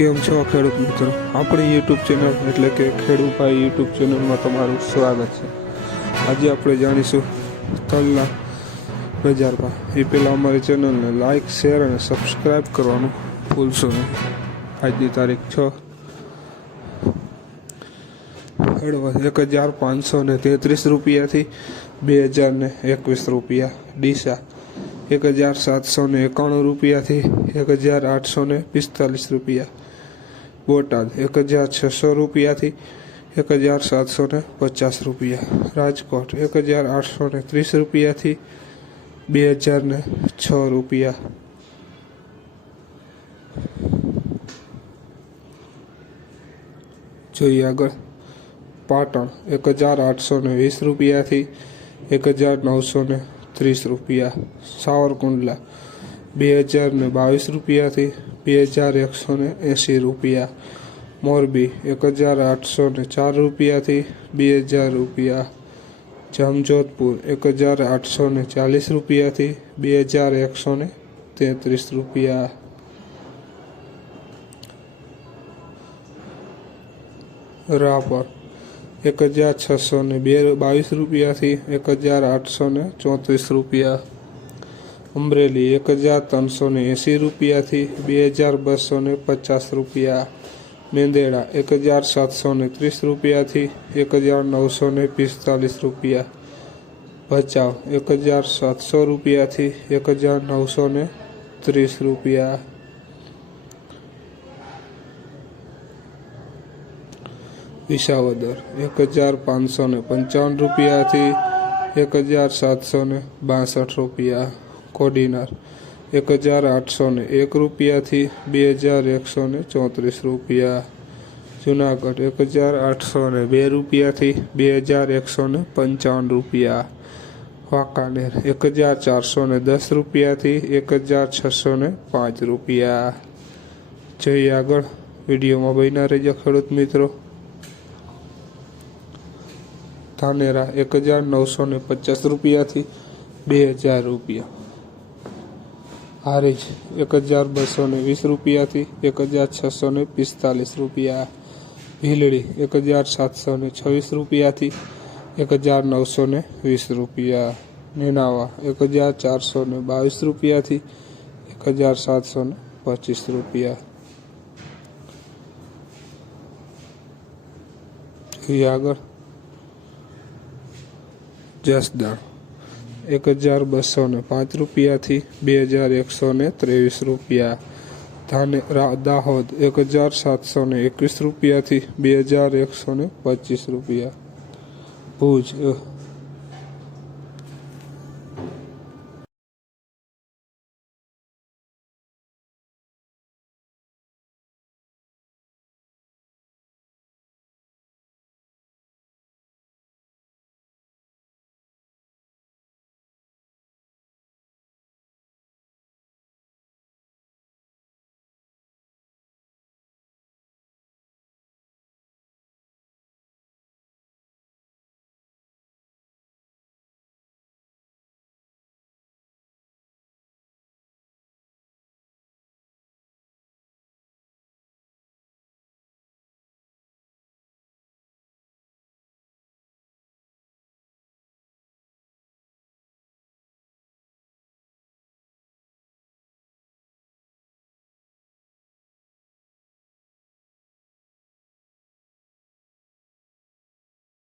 કેમ છો ખેડૂત મિત્રો? આપણી યુટ્યુબ ચેનલ એટલે કે ખેડૂભાઈ યુટ્યુબ ચેનલમાં તમારું સ્વાગત છે. આજે આપણે જાણીશું તલના બજાર ભાવ. એ પહેલાં અમારી ચેનલને લાઇક શેર અને સબસ્ક્રાઈબ કરવાનું ભૂલશો નહીં. આજની તારીખ છ હળવદ એક હજાર પાંચસો ને તેત્રીસ રૂપિયાથી બે હજાર ને એકવીસ રૂપિયા. ડીસા એક હજાર સાતસો ને એકાણું રૂપિયાથી એક હજાર આઠસો ને પિસ્તાલીસ રૂપિયા. બોટાદ. એક હજાર છસો રૂપિયાથી એક હજાર સાતસો ને પચાસ રૂપિયા. રાજકોટ. એક હજાર આઠસો ને ત્રીસ રૂપિયાથી બે હજાર ને છ રૂપિયા. જોઈએ આગળ. પાટણ. એક હજાર આઠસો ને વીસ રૂપિયાથી એક હજાર નવસો ને ત્રીસ રૂપિયા. સાવરકુંડલા. બે હજાર ને બાવીસ રૂપિયાથી બે હજાર એકસો ને એંસી રૂપિયા. મોરબી એક હજાર આઠસો ને ચાર રૂપિયાથી બે હજાર રૂપિયા. જામજોધપુર એક હજાર આઠસો ને ચાલીસ રૂપિયાથી બે હજાર એકસો ને તેત્રીસ રૂપિયા. રાપર એક હજાર છસો ને બે બાવીસ રૂપિયાથી એક હજાર આઠસો ને ચોત્રીસ રૂપિયા. અમરેલી એક હજાર ત્રણસો ને એંસી રૂપિયાથી બે હજાર બસો ને પચાસ રૂપિયા. મેંદેડા એક હજાર સાતસો ને ત્રીસ રૂપિયાથી એક હજાર નવસો ને પિસ્તાલીસ રૂપિયા. ભચાઉ એક હજાર સાતસો રૂપિયાથી એક હજાર નવસો ને ત્રીસ રૂપિયા. વિસાવદર એક હજાર પાંચસો ને પંચાવન રૂપિયાથી એક હજાર સાતસો ને બાસઠ રૂપિયા. કોડીનાર. એક હજાર આઠસો ને એક રૂપિયાથી બે હજાર એકસો ને ચોત્રીસ રૂપિયા. જુનાગઢ, એક હજાર આઠસો ને બે રૂપિયાથી બે હજાર એકસો ને પંચાવન રૂપિયા. વાંકાનેર, એક હજાર ચારસો ને દસ રૂપિયાથી એક હજાર છસો ને પાંચ રૂપિયા. જઈએ આગળ વિડીયોમાં બન્યા રહેજો ખેડૂત મિત્રો. ધાનેરા, એક હજાર નવસો ને પચાસ રૂપિયાથી બે હજાર રૂપિયા. હારીજ એક હજાર બસો ને વીસ રૂપિયાથી એક હજાર છસો ને પિસ્તાલીસ રૂપિયા. ભીલડી એક હજાર સાતસો ને છવ્વીસ રૂપિયાથી એક હજાર નવસો ને વીસ રૂપિયા. નેનાવા એક હજાર ચારસો ને બાવીસ રૂપિયાથી એક હજાર સાતસો ને પચીસ રૂપિયા. આગળ. જસદણ. એક હજાર બસો ને પાંચ રૂપિયાથી બે હજાર એકસો ને ત્રેવીસ રૂપિયા. ધાને દાહોદ એક હજાર સાતસો ને એકવીસ રૂપિયાથી બે હજાર એકસો ને પચીસ રૂપિયા. ભુજ